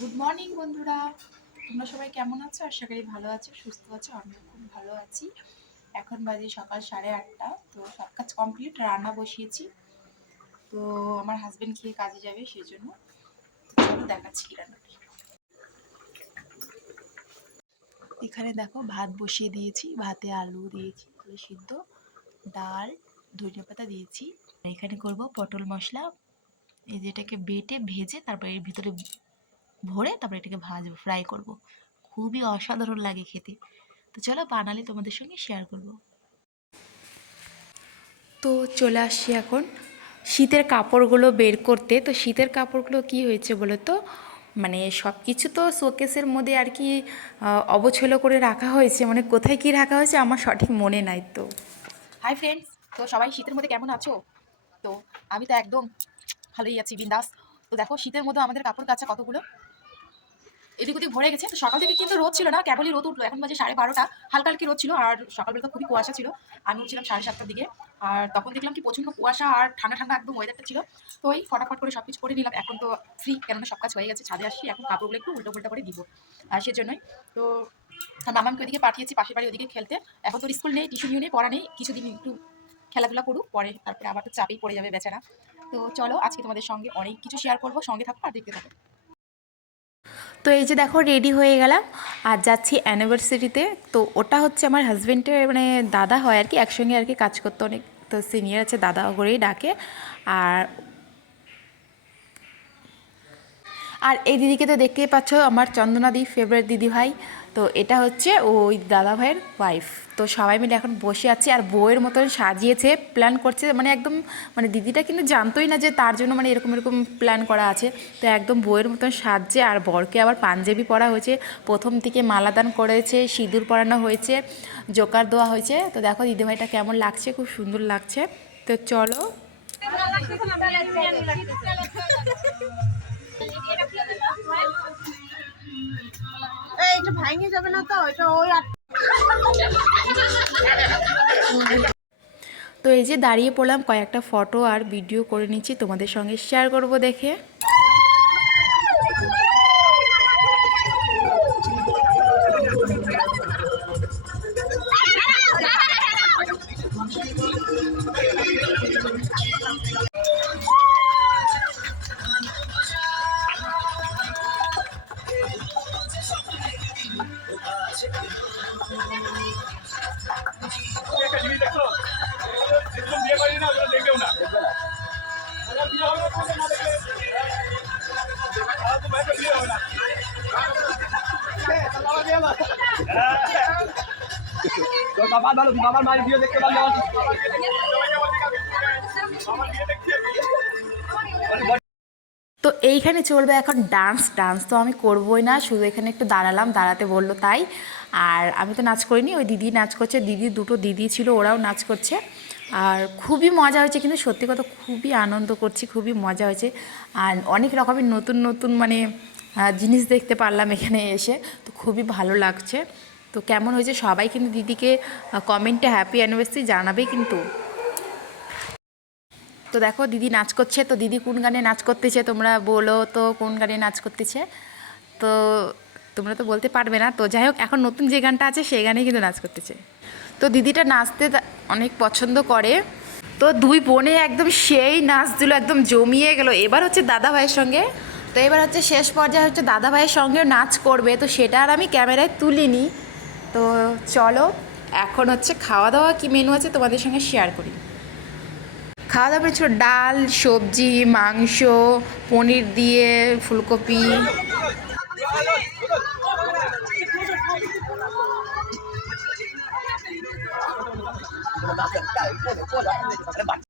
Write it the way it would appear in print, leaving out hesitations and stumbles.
Good morning বন্ধুরা, তোমরা সবাই কেমন আছো? আশা করি ভালো আছো, সুস্থ আছো। আমিও খুব ভালো আছি। এখন বাজে সকাল 8:30। তো সব কাজ কমপ্লিট, রান্না বসিয়েছি। তো আমার হাজবেন্ড খেয়ে কাজে যাবে, সেজন্য চলো দেখাচ্ছি কি রান্না। এখানে দেখো ভাত বসিয়ে দিয়েছি, ভাতে আলু দিয়েছি, আলু সিদ্ধ, ডাল, ধনিয়া পাতা দিয়েছি। এখানে করব পটল মশলা, এই যেটাকে বেটে ভেজে তারপর এর ভিতরে ভরে তারপর এটাকে ভাজবো, ফ্রাই করব। খুবই অসাধারণ লাগে খেতে। তো চলো বানালে তোমাদের সঙ্গে শেয়ার করব। তো চলে আসছি এখন শীতের কাপড়গুলো বের করতে। তো শীতের কাপড়গুলো কি হয়েছে বলো তো, মানে সব কিছু তো শোকেসের মধ্যে আর কি অবছলো করে রাখা হয়েছে, মানে কোথায় কি রাখা হয়েছে আমার সঠিক মনে নাই। তো হাই ফ্রেন্ডস, তো সবাই শীতের মধ্যে কেমন আছো? তো আমি তো একদম ভালোই আছি, বিন্দাস। তো দেখো শীতের মধ্যে আমাদের কাপড় কাচা কতগুলো এদিক ওদিক ভরে গেছে। তো সকাল থেকে কিন্তু রোদ ছিল না, কেবলই রোদ উঠলো। এখন বাজে 12:30, হালকা হালকি রোদ ছিল। আর সকালবেলা তো খুবই কুয়াশা ছিল। আমি উঠছিলাম 7:30টার দিকে। আর তখন দেখলাম কি প্রচন্ড কুয়াশা আর ঠান্ডা ঠান্ডা একদম ওয়েদারটা ছিল। তো ওই ফটাফট করে সবকিছু করে নিলাম। এখন তো ফ্রি, কেননা সব কাজ হয়ে গেছে। ছাদে আসছি, এখন কাপড়গুলো একটু উল্টো পাল্টা করে দিব। আর সেজন্যই তো মামাকে ওইদিকে পাঠিয়েছি, পাশের বাড়ি ওদিকে খেলতে। এখন তো স্কুল নেই, টিউশনিও নেই, পড়া নেই, কিছুদিন একটু খেলাধুলা করুক, পরে তারপরে আবার তো চাপেই পড়ে যাবে বেচারা। তো চলো আজকে তোমাদের সঙ্গে অনেক কিছু শেয়ার করবো, সঙ্গে থাকো আর দেখতে থাকো। তো এই যে দেখো রেডি হয়ে গেলাম আর যাচ্ছি অ্যানিভার্সারিতে। তো ওটা হচ্ছে আমার হাজব্যান্ডের মানে দাদা হয় আর কি, একসঙ্গে আর কি কাজ করতে, অনেক তো সিনিয়র আছে, দাদা করেই ডাকে। আর আর এই দিদিকে তো দেখতেই পাচ্ছ, আমার চন্দনাদি ফেভারিট দিদি ভাই। তো এটা হচ্ছে ওই দাদা ভাইয়ের ওয়াইফ। তো সবাই মিলে এখন বসে আছি আর বউয়ের মতন সাজিয়েছে, প্ল্যান করছে, মানে একদম মানে দিদিটা কিন্তু জানতোই না যে তার জন্য মানে এরকম এরকম প্ল্যান করা আছে। তো একদম বউয়ের মতন সাজছে। আর বরকে আবার পাঞ্জাবি পরা হয়েছে, প্রথম থেকে মালাদান করেছে, সিঁদুর পরানো হয়েছে, জোকার দেওয়া হয়েছে। তো দেখো দিদিভাইটা কেমন লাগছে, খুব সুন্দর লাগছে। তো চলো। এটা ভাঙে যাবে না তো, এটা ওই তো এই যে দাঁড়িয়ে পড়লাম, কয়েকটা ফটো আর ভিডিও করে নিচ্ছি, তোমাদের সঙ্গে শেয়ার করব দেখে। বাবার ভালো, বাবার মায়ের ভিডিও দেখতে পারলে তো এইখানে চলবে এখন ডান্স। ডান্স তো আমি করবোই না, শুধু এখানে একটু দাঁড়ালাম, দাঁড়াতে বললো তাই। আর আমি তো নাচ করিনি, ওই দিদি নাচ করছে, দিদি দুটো দিদি ছিল, ওরাও নাচ করছে। আর খুবই মজা হয়েছে, কিন্তু সত্যি কথা খুবই আনন্দ করছি, খুবই মজা হয়েছে। আর অনেক রকমের নতুন নতুন মানে জিনিস দেখতে পারলাম এখানে এসে। তো খুবই ভালো লাগছে। তো কেমন হয়েছে সবাই কিন্তু দিদিকে কমেন্টে হ্যাপি অ্যানিভার্সারি জানাবেই কিন্তু। তো দেখো দিদি নাচ করছে। তো দিদি কোন গানে নাচ করতেছে তোমরা বলো তো, কোন গানে নাচ করতেছে? তো তোমরা তো বলতে পারবে না। তো যাই হোক, এখন নতুন যে গানটা আছে সেই গানেই কিন্তু নাচ করতেছে। তো দিদিটা নাচতে অনেক পছন্দ করে। তো দুই বোনে একদম সেই নাচ দিল, একদম জমিয়ে গেল। এবার হচ্ছে দাদা ভাইয়ের সঙ্গে, তো এবার হচ্ছে শেষ পর্যায়ে হচ্ছে দাদা ভাইয়ের সঙ্গেও নাচ করবে। তো সেটা আর আমি ক্যামেরায় তুলিনি। তো চলো এখন হচ্ছে খাওয়া দাওয়া কি মেনু আছে তোমাদের সঙ্গে শেয়ার করি। খাওয়া দাওয়া ছিল ডাল, সবজি, মাংস, পনির দিয়ে, ফুলকপি।